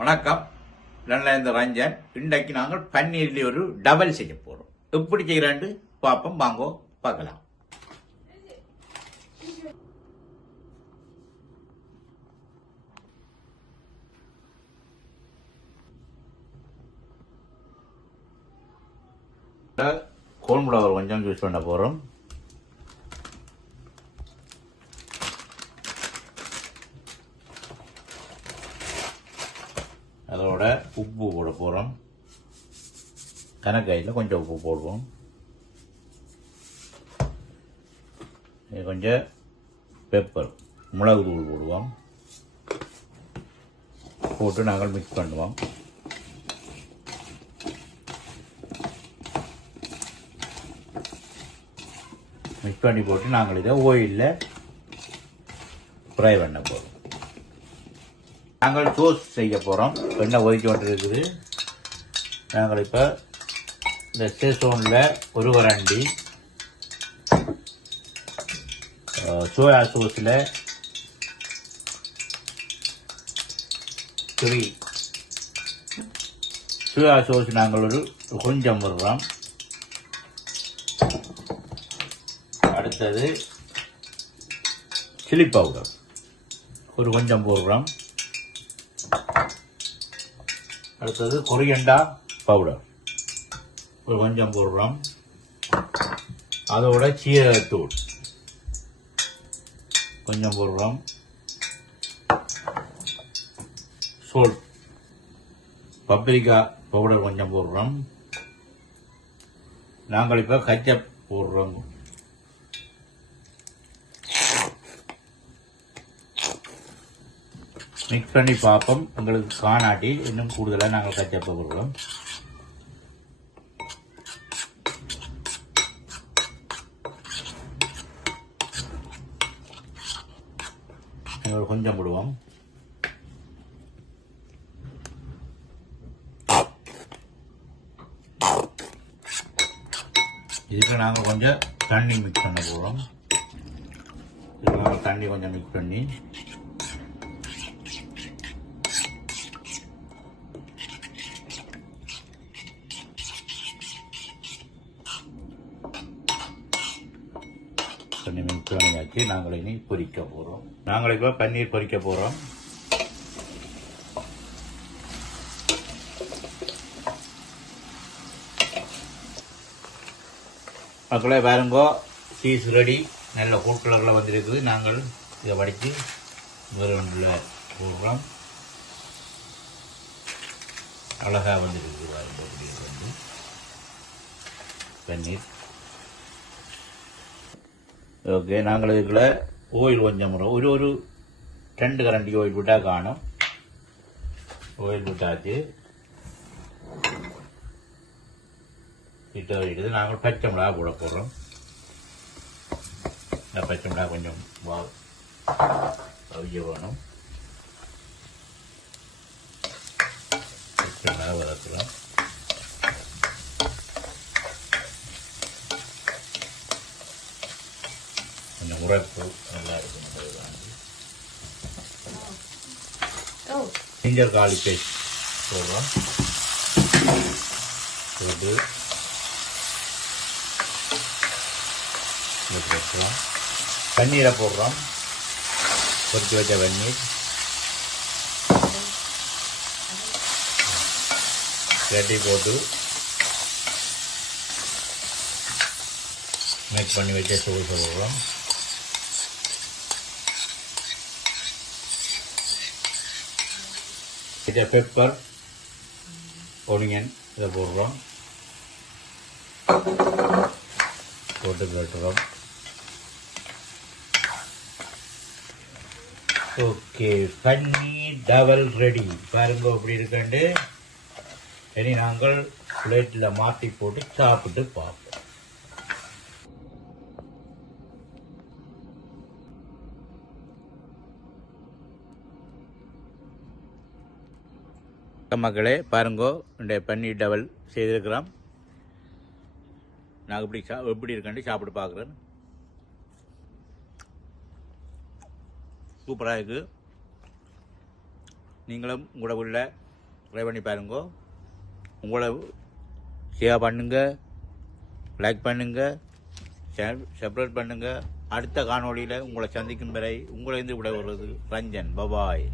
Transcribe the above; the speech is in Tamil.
வணக்கம், நல்ல ரஞ்சன். இன்றைக்கு நாங்கள் பன்னீர்ல ஒரு டபுள் செய்ய போறோம். எப்படி செய்யறாண்டு பாப்போம், வாங்கோ பார்க்கலாம். கோன்ஃப்ளவர் கொஞ்சம் யூஸ் பண்ண போறோம். அதோட உப்பு போட போகிறோம். கணக்காயில் கொஞ்சம் உப்பு போடுவோம். கொஞ்சம் பெப்பர், மிளகு தூள் போடுவோம். போட்டு நாங்கள் மிக்ஸ் பண்ணுவோம். மிக்ஸ் பண்ணி போட்டு நாங்கள் இதை ஓயிலில் ஃப்ரை பண்ண போகிறோம். நாங்கள் சோஸ் செய்ய போகிறோம். எண்ணெய் ஒதுக்கி கொண்டு இருக்குது. நாங்கள் இப்போ இந்த சேசோனில் ஒரு கரண்டி, சோயா சோஸில் 3 சோயா சோஸ் நாங்கள் ஒரு கொஞ்சம் விடுறோம். அடுத்தது சில்லி பவுடர் ஒரு கொஞ்சம் போடுறோம். அடுத்தது கொரியண்டா பவுடர் ஒரு கொஞ்சம் போடுறோம். அதோட சீரகத்தூள் கொஞ்சம் போடுறோம். சோல் பப்ரிகா பவுடர் கொஞ்சம் போடுறோம். நாங்கள் இப்போ கச்சப் போடுறோம். மிக்ஸ் பண்ணி பார்ப்போம். உங்களுக்கு காணாட்டி இன்னும் கூடுதலாக நாங்கள் கச்சப்பை போடுறோம். கொஞ்சம் போடுவோம். இதுக்கு நாங்கள் கொஞ்சம் தண்ணி மிக்ஸ் பண்ண போகிறோம். இதுக்கு நாங்கள் தண்ணி கொஞ்சம் மிக்ஸ் பண்ணி மிக்ஸ் பண்ணியாச்சு. நாங்கள் இனி பொரிக்க போகிறோம். நாங்கள் இப்போ பன்னீர் பொரிக்க போகிறோம். மக்களே பாருங்கோ, சீஸ் ரெடி. நல்ல ஃபுட் கலரில் வந்துருக்குது. நாங்கள் இதை வடித்து வேறு போடுறோம். அழகாக வந்துருக்குது. வந்து பன்னீர் ஓகே. நாங்கள் இதுக்குள்ள ஓயில் கொஞ்சம் ஒரு 2 கரண்டி ஓயில் விட்டால் காணும். ஓயில் விட்டாச்சு. இட்டு வைக்கிறது. நாங்கள் பச்சை மிளகா போட போடுறோம். இந்த பச்சை மிளகா கொஞ்சம் அவிய வேணும். பச்சை மிளகா வதக்கலாம். கொஞ்சம் உரைப்பு நல்லா இருக்கும். ஜிஞ்சர் கார்லிக் பேஸ்ட் போடுறோம். போட்டு வச்சுக்கலாம். பன்னீரை போடுறோம். பொரிச்சு வச்ச பன்னீர் கட்டி போட்டு மிக்ஸ் பண்ணி வச்ச சோஸ் போடுறோம். இதை பெப்பர், ஒனியன் இதை போடுறோம். போட்டு கட்டுறோம். ஓகே, பன்னீர் டபுள் ரெடி. பாருங்க எப்படி இருக்காண்டு. இனி நாங்கள் பிளேட்டில் மாற்றி போட்டு சாப்பிட்டு பார்ப்போம். மக்களே பாருங்கோ, இந்த பன்னீர் டபுள் செய்திருக்கிறோம். நான் எப்படி இருக்காண்டு சாப்பிட்டு பார்க்குறேன். சூப்பராக இருக்குது. நீங்களும் உங்களோட உள்ள ட்ரை பண்ணி பாருங்க. உங்களை ஷேர் பண்ணுங்க, லைக் பண்ணுங்க, சப்ஸ்கிரைப் பண்ணுங்க. அடுத்த காணொளியில் உங்களை சந்திக்கும் வரை உங்களை விட வருவது ரஞ்சன். பபாய்.